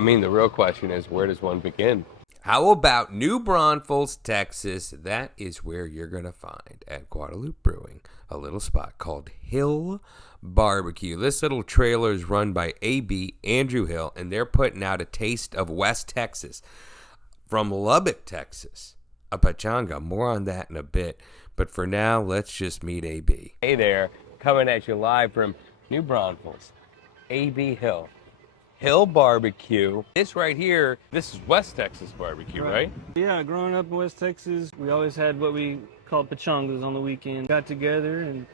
I mean, the real question is, where does one begin? How about New Braunfels, Texas? That is where you're going to find at Guadalupe Brewing a little spot called Hill Barbecue. This little trailer is run by AB Andrew Hill, and they're putting out a taste of West Texas from Lubbock, Texas. A pachanga. More on that in a bit. But for now, let's just meet AB. Hey there, coming at you live from New Braunfels, AB Hill. Hill Barbecue. This right here, this is West Texas barbecue, right? Yeah, growing up in West Texas, we always had what we called pachangas on the weekend. Got together and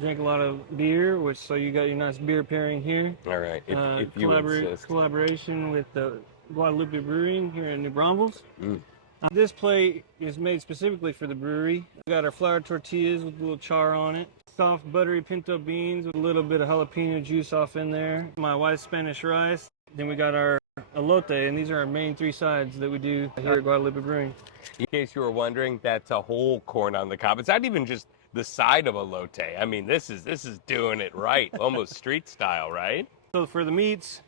drank a lot of beer, so you got your nice beer pairing here. All right, if you insist. Collaboration with the Guadalupe Brewing here in New Braunfels. This plate is made specifically for the brewery. We got our flour tortillas with a little char on it. Soft buttery pinto beans with a little bit of jalapeno juice off in there. My wife's Spanish rice. Then we got our elote, and these are our main three sides that we do here at Guadalupe Brewing. In case you were wondering, that's a whole corn on the cob. It's not even just the side of elote. I mean, this is doing it right, almost street style, right? So for the meats,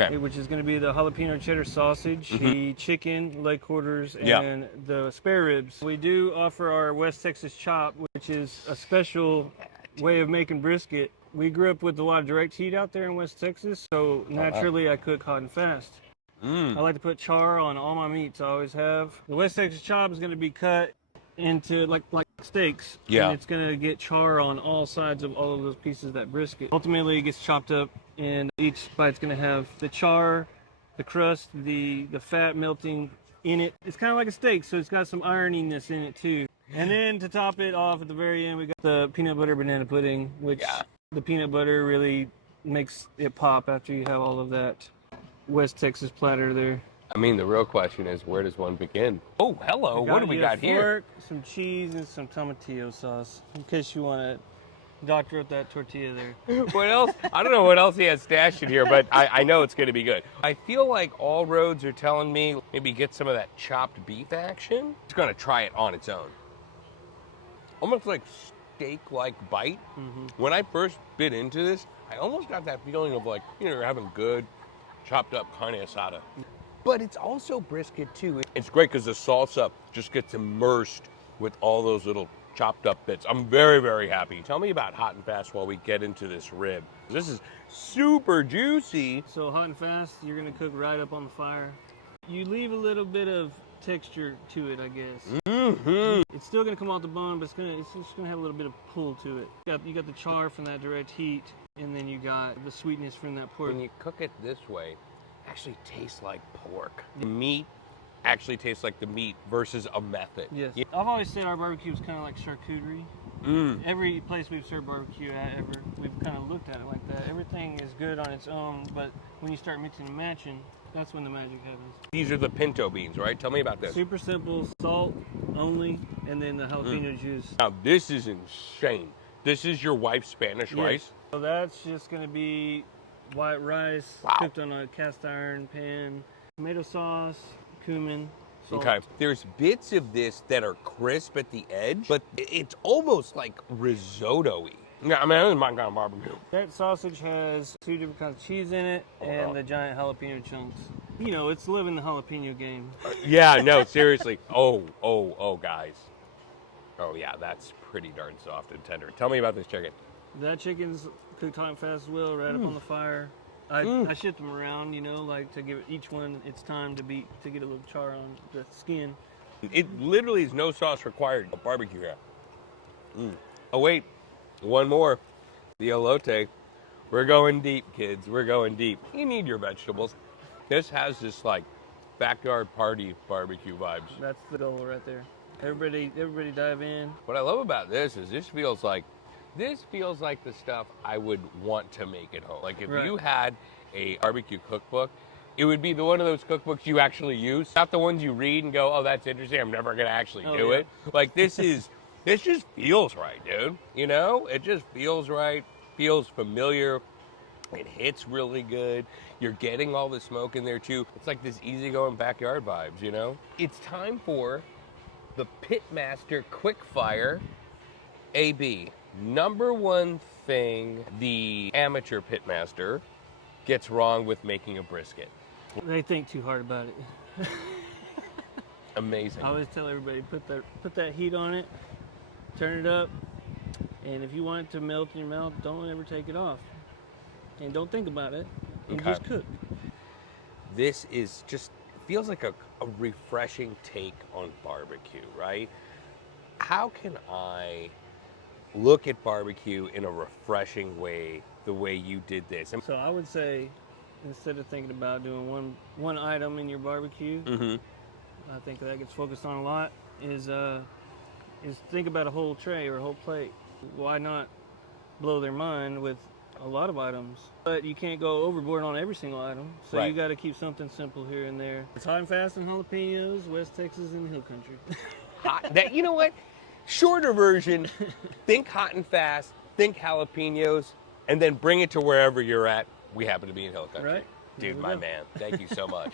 Okay. which is going to be the jalapeno cheddar sausage, the chicken, leg quarters, and the spare ribs. We do offer our West Texas chop, which is a special way of making brisket. We grew up with a lot of direct heat out there in West Texas, so naturally I cook hot and fast. I like to put char on all my meats. I always have. The West Texas chop is going to be cut into like steaks. Yeah. And it's going to get char on all sides of all of those pieces of that brisket. Ultimately, it gets chopped up, and each bite's going to have the char, the crust, the fat melting in it. It's kind of like a steak, so it's got some ironiness in it too. And then to top it off at the very end, we got the peanut butter banana pudding, which the peanut butter really makes it pop after you have all of that West Texas platter there. I mean, the real question is, where does one begin? Oh, hello, what do we got here? Fork, some cheese, and some tomatillo sauce, in case you want to doctor up that tortilla there. What else? I don't know what else he has stashed in here, but I know it's going to be good. I feel like all roads are telling me maybe get some of that chopped beef action. It's going to try it on its own. Almost like steak-like bite. When I first bit into this, I almost got that feeling of like, you're having good chopped up carne asada. But it's also brisket too. It's great because the salsa just gets immersed with all those little chopped up bits. I'm very, very happy. Tell me about hot and fast while we get into this rib. This is super juicy. So hot and fast, you're going to cook right up on the fire. You leave a little bit of texture to it, I guess. It's still going to come off the bone, but it's just going to have a little bit of pull to it. You got the char from that direct heat, and then you got the sweetness from that pork. When you cook it this way, it actually tastes like pork. The meat actually tastes like the meat versus a method. Yes. I've always said our barbecue is kind of like charcuterie. Every place we've served barbecue at ever, we've kind of looked at it like that. Everything is good on its own, but when you start mixing and matching, that's when the magic happens. These are the pinto beans, right? Tell me about this. Super simple, salt only, and then the jalapeno juice. Now, this is insane. This is your wife's Spanish rice? So that's just going to be white rice cooked on a cast iron pan, tomato sauce, cumin, salt. Okay. There's bits of this that are crisp at the edge, but it's almost like risotto-y. Yeah, I mean, this is my kind of barbecue. That sausage has 2 different kinds of cheese in it and the giant jalapeno chunks. It's living the jalapeno game. Yeah, no, seriously. Oh, guys. Oh, yeah, that's pretty darn soft and tender. Tell me about this chicken. That chicken's cooked hot and fast as well, right up on the fire. I shift them around, like to give each one its time to get a little char on the skin. It literally is no sauce required. Barbecue here. Oh, wait. One more. The elote. We're going deep, kids. We're going deep. You need your vegetables. This has this, like, backyard party barbecue vibes. That's the goal right there. Everybody dive in. What I love about this is this feels like the stuff I would want to make at home. Like if you had a barbecue cookbook, it would be one of those cookbooks you actually use, not the ones you read and go, oh, that's interesting, I'm never gonna actually do it. Like this just feels right, dude. It just feels right, feels familiar. It hits really good. You're getting all the smoke in there too. It's like this easygoing backyard vibes, It's time for the Pitmaster Quickfire AB. Number one thing the amateur pitmaster gets wrong with making a brisket. They think too hard about it. Amazing. I always tell everybody, put that heat on it, turn it up, and if you want it to melt in your mouth, don't ever take it off. And don't think about it, and Okay. just cook. This is just, feels like a refreshing take on barbecue, right? How can I look at barbecue in a refreshing way, the way you did this? So I would say, instead of thinking about doing one item in your barbecue, Mm-hmm. I think that gets focused on a lot, is think about a whole tray or a whole plate. Why not blow their mind with a lot of items? But you can't go overboard on every single item, so Right. you got to keep something simple here and there. It's hot and fast and jalapenos, West Texas and Hill Country. You know what? Shorter version, think hot and fast, think jalapenos, and then bring it to wherever you're at. We happen to be in Hill Country. Right. Dude, There we my go. man. Thank you so much.